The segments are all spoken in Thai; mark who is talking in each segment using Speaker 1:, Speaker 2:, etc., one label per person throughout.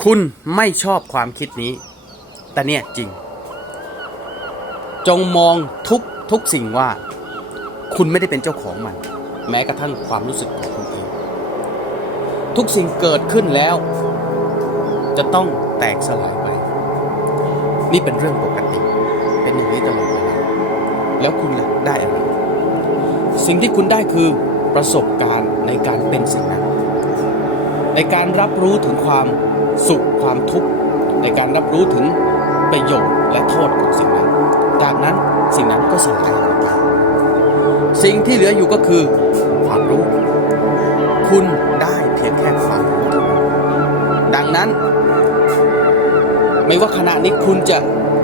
Speaker 1: คุณไม่ชอบความคิดนี้ แต่เนี่ยจริง จงมองทุกทุกสิ่งว่า คุณไม่ได้เป็นเจ้าของมัน แม้กระทั่งความรู้สึกของคุณเอง ทุกสิ่งเกิดขึ้นแล้ว จะต้องแตกสลายไป นี่เป็นเรื่องปกติ เป็นอย่างนี้ตลอดเวลาแล้วคุณล่ะได้อะไร สิ่งที่คุณได้คือประสบการณ์ในการเป็นสิ่งนั้น ในการรับรู้ถึงความสุขความทุกข์ในการรับรู้ถึงประโยชน์และโทษของสิ่งนั้น จากนั้นสิ่งนั้นก็สลายหายไปสิ่งที่เหลืออยู่ก็คือความรู้ คุณได้เพียงแค่ความรู้ดังนั้น ไม่ว่าขณะนี้คุณจะ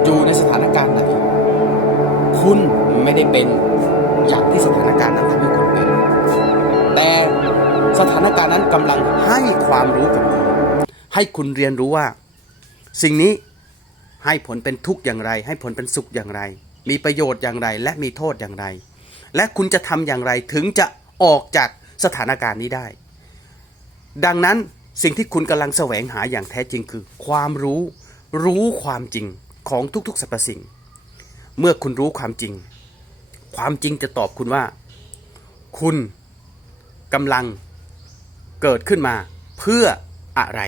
Speaker 1: อยู่ในสถานการณ์ไหน คุณไม่ได้เป็นอย่างที่สถาน สถานการณ์นั้นกำลังให้ความรู้กับคุณให้คุณเรียนรู้ว่า สิ่งนี้ให้ผลเป็นทุกข์อย่างไร ให้ผลเป็นสุขอย่างไร มีประโยชน์อย่างไร และมีโทษอย่างไร และคุณจะทำอย่างไรถึงจะออกจากสถานการณ์นี้ได้ ดังนั้นสิ่งที่คุณกำลังแสวงหาอย่างแท้จริงคือ ความรู้รู้ความจริงของทุกๆสรรพสิ่ง เมื่อคุณรู้ความจริง ความจริงจะตอบคุณว่า คุณกำลัง เกิดขึ้นมาเพื่ออะไร